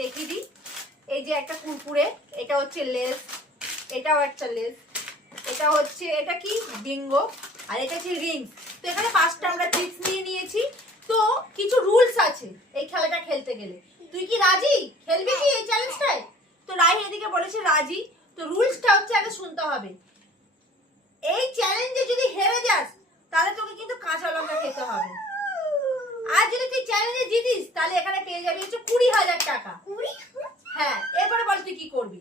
দেখিয়ে দিই। এই যে একটা কুরকুরে, এটা হচ্ছে লেস, এটাও একটা লেস, এটা হচ্ছে এটা কি বিঙ্গো, আর এটা হচ্ছে রিংস। তো এখানে 5টা আমরা চিপস নিয়ে নিয়েছি। তো কিছু রুলস আছে এই খেলাটা খেলতে গেলে। তুই কি রাজি? খেলবি কি এই চ্যালেঞ্জটায়? তো রাই এদিকে বলেছে রাজি। তো রুলসটা হচ্ছে আগে শুনতে হবে। এই চ্যালেঞ্জে যদি হেরে যাস তাহলে তোকে কিন্তু কাঁচা লঙ্কা খেতে হবে। আর যদি তুই চ্যালেঞ্জে জিতিস তাহলে এখানে পেয়ে যাবি হচ্ছে 20,000 টাকা। হ্যাঁ, এরপরে বল তুই কি করবি?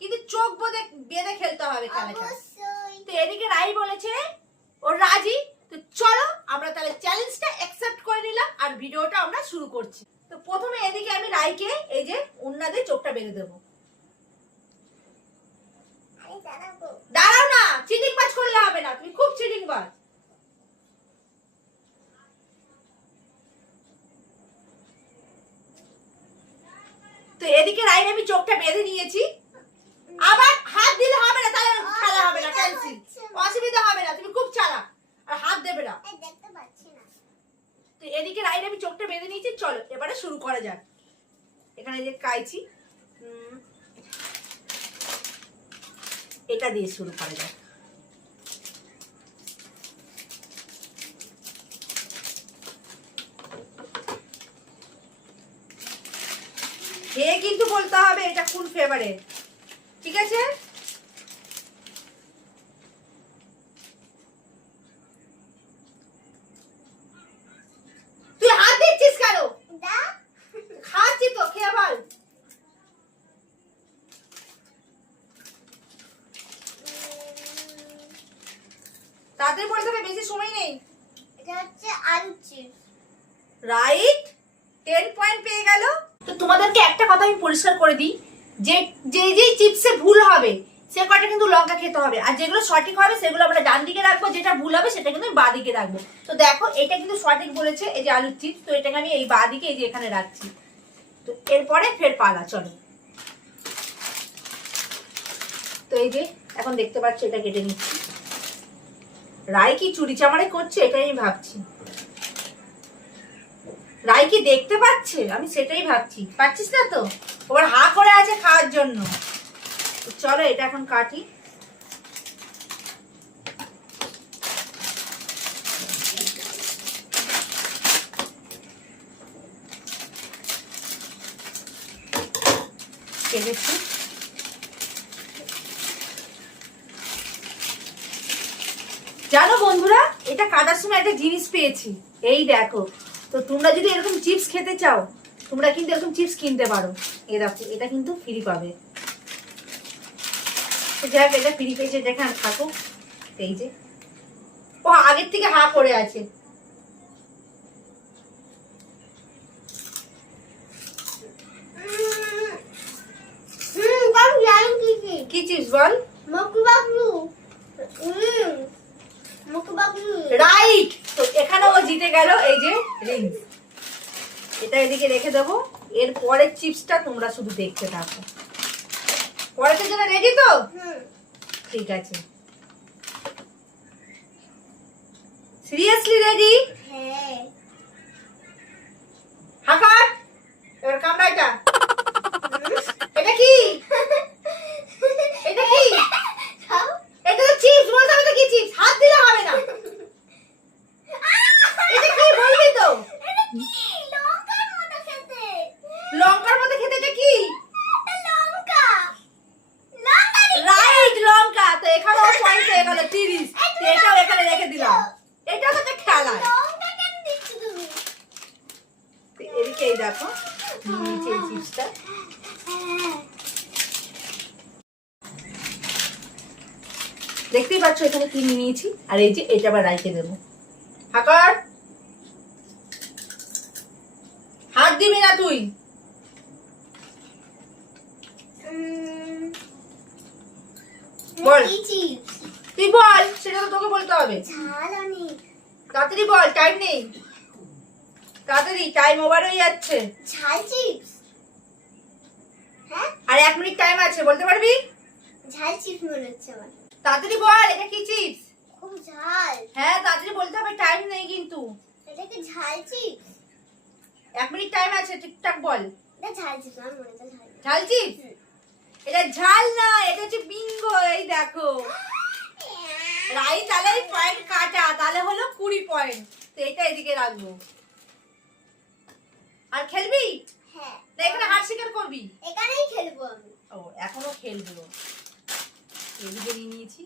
কিন্তু চোখ বেঁধে খেলতে হবে খেলাটা। তো এদিকে রাই বলেছে ও রাজি। তো চলো আমরা তাহলে চ্যালেঞ্জটা অ্যাকসেপ্ট করে নিলাম আর ভিডিওটা আমরা শুরু করছি। তো প্রথমে এদিকে আমি রাইকে এই যে ওন্না দিয়ে চোখটা বেঁধে দেবো। দাঁড়াও না, চিটিং বাজ করলে হবে না, তুমি খুব চিটিং বাজ। তো এদিকে রাইন আমি চোখটা বেঁধে নিয়েছি। আবার হাত দিলে হবে না, তাহলে খেলা হবে না, ক্যান্সেল। অসুবিধা হবে না, তুমি খুব চালাক, আর হাত দেবে না। দেখতে পাচ্ছি না। তো এদিকে রাইন আমি চোখটা বেঁধে নিয়েছি। চলো এবারে শুরু করা যাক। এখানে যে কাইছি, এটা দিয়ে শুরু করা যাক। খেয়ে কিন্তু বলতে হবে এটা কোন ফেভারিট, ঠিক আছে? তুই হাত দিচ্ছিস কেন? খাচ্ছি তো, খেয়ে বল। তাদের বলতে হবে, বেশি সময় নেই। এটা হচ্ছে আলু চিপস। রাইট, 10 পয়েন্ট পেয়ে গেল। তো তোমাদেরকে একটা কথা আমি পরিষ্কার করে দিই, যে যে চিপসে ভুল হবে সে কটা কিন্তু লঙ্কা খেতে হবে, আর যেগুলো সঠিক হবে সেগুলো আমরা ডান দিকে রাখবো, যেটা ভুল হবে সেটা কিন্তু বাঁ দিকে রাখবো। তো দেখো এটা কিন্তু সঠিক বলেছে, এই যে আলুর চিপস, তো এটাকে আমি এই বাঁ দিকে এই যে এখানে রাখছি। তো এরপরে ফের পালা, চলো। তো এই যে এখন দেখতে পাচ্ছ এটা কেটে নিচ্ছি। রাই কি চুরি চামারি করছে এটাই আমি ভাবছি। রাই কি দেখতে পাচ্ছে? আমি সেটাই ভাবছি। পাচ্ছিস না তো? ওর হা করে আছে খাওয়ার জন্য। চলো এটা এখন কাটি। কেটেছি। জানো বন্ধুরা, এটা কাটার সময় একটা জিনিস পেয়েছি, এই দেখো। তো তোমরা যদি এরকম চিপস খেতে চাও তোমরা কিন্তু এরকম চিপস কিনতে পারো। এই দেখো, এটা কিন্তু ফ্রি পাবে। যাক, এটা ফ্রি পেয়েছে, দেখেন থাকো। এই যে ও আগের থেকে হা করে আছে। কি চিপস বল? রাইট। তো এখানে ও জিতে গেল। এই যে রিংস, এটা এদিকে রেখে দেবো। এর পরের চিপসটা তোমরা শুধু দেখতে থাকো। পরের জন্য রেডি তো? ঠিক আছে, সিরিয়াসলি রেডি? হ্যাঁ। হাকার এবার কামড়া। এটা কি? এটা কি? এটা তো চিপস, বলতে হবে তো কি চিপস, হাত দিলে হবে না। এটা কি বলবি তো? লঙ্কার মতো খেতে। এটা কি? রাইট, লঙ্কা। তো এখানে পয়েন্ট হয়ে গেল 30। এটাও এখানে রেখে দিলাম। এটা তো একটা খেলা। এদিকে এই দেখো নিচে এই চিপসটা। দেখতেই পাচ্ছ এখানে কি নিয়েছি। আর এই যে এটা আবার রাইখে দেবো। হাকার, হাত দিবি না তুই। বল, তুই বল, সেটা তো তোকে বলতে হবে। তাড়াতাড়ি বল, টাইম নেই, তাড়াতাড়ি, টাইম ওভার হয়ে যাচ্ছে। ঝাল চিপস। হ্যাঁ, আর 1 মিনিট টাইম আছে, বলতে পারবি? ঝাল চিপস মনে হচ্ছে আমার। তাড়াতাড়ি বল, এটা কি চিপস? খুব ঝাল। হ্যাঁ, তাড়াতাড়ি বলতে হবে, টাইম নেই কিন্তু। এটা কি ঝাল চিপস? 1 মিনিট টাইম আছে, ঠিকঠাক বল। এটা ঝাল চিপস আমার মনে হচ্ছে ঝাল ঝাল চিপস? এটা ঝাল না, এটা হচ্ছে বিঙ্গো। এই দেখো রাই, তাহলে পয়েন্ট কাটা, তাহলে হলো 20 পয়েন্ট। তো এটা এদিকে রাখবো। আর খেলবি হ্যাঁ না এখানে হার স্বীকার করবি? এখানেই খেলবো আমি। ও এখনো খেলবো। এদিকে নিয়ে নিয়েছি।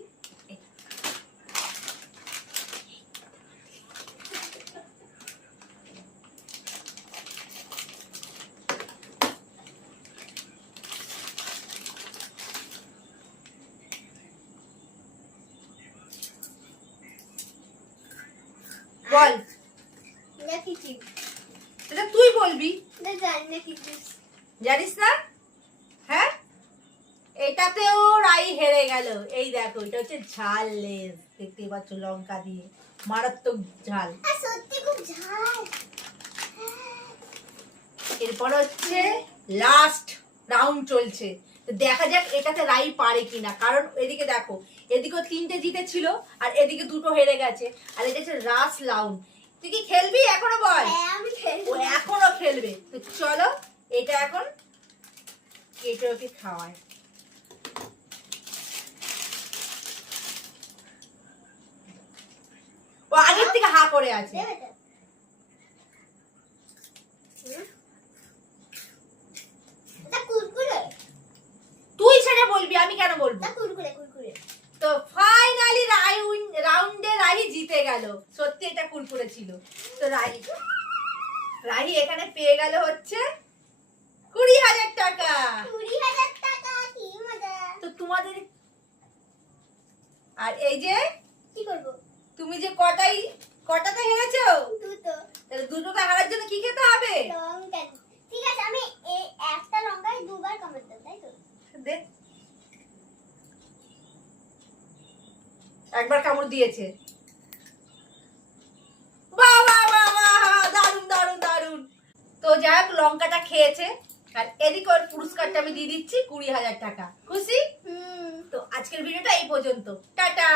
বল এটা কি চিপস? এটা তুই বলবি। এটা জানি না কি চিপস। জানিস না? হ্যাঁ, এটাতেও রাই হেরে গেল। এই দেখো এটা হচ্ছে ঝাল লেস, দেখতে পাচ্ছ লঙ্কা দিয়ে, মারাত্মক ঝাল। আর সত্যি খুব ঝাল। এরপর হচ্ছে লাস্ট রাউন্ড চলছে, তো দেখা যাক এটাতে রাই পারে কিনা। কারণ এদিকে দেখো, এদিকে 3টে জিতেছিল আর এদিকে 2টো হেরে গেছে। আর এটা হচ্ছে লাস্ট রাউন্ড। তুই কি খেলবি এখনো? বল। হ্যাঁ আমি খেলবো। ও এখনো খেলবে। তো চলো এটা এখন কেটে ওকে খাওয়ায়। ও আগের থেকে হা করে আছে। দেবে তো? এটা কুরকুরে। তুই সেটা বলবি, আমি কেন বলবো? এটা কুরকুরে কুরকুরে। তো ফাইনালি রাউন্ডে রাহি জিতে গেল। সত্যি এটা কুরকুরে ছিল। তো রাহি এখানে পেয়ে গেল হচ্ছে 20,000 টাকা। 20,000 টাকা, কি মজা। তো তোমাদের আর এই যে কি করবো? তুমি যে কটাতে হেরেছো, দুটো তাহলে দুটোতে হারার জন্য কি খেতে হবে? লঙ্কা। ঠিক আছে আমি এই একটা লঙ্কায় দুবার কামড় দেব, তাই তো? দে। একবার কামড় দিয়েছে। বাহ বাহ বাহ বাহ, দারুন দারুন দারুন। তো যাই হোক লঙ্কাটা খেয়েছে। আর এদিকে ওর পুরস্কারটা আমি দিয়ে দিচ্ছি 20,000 টাকা। খুশি? হুম। তো আজকের ভিডিওটা এই পর্যন্ত। টাটা।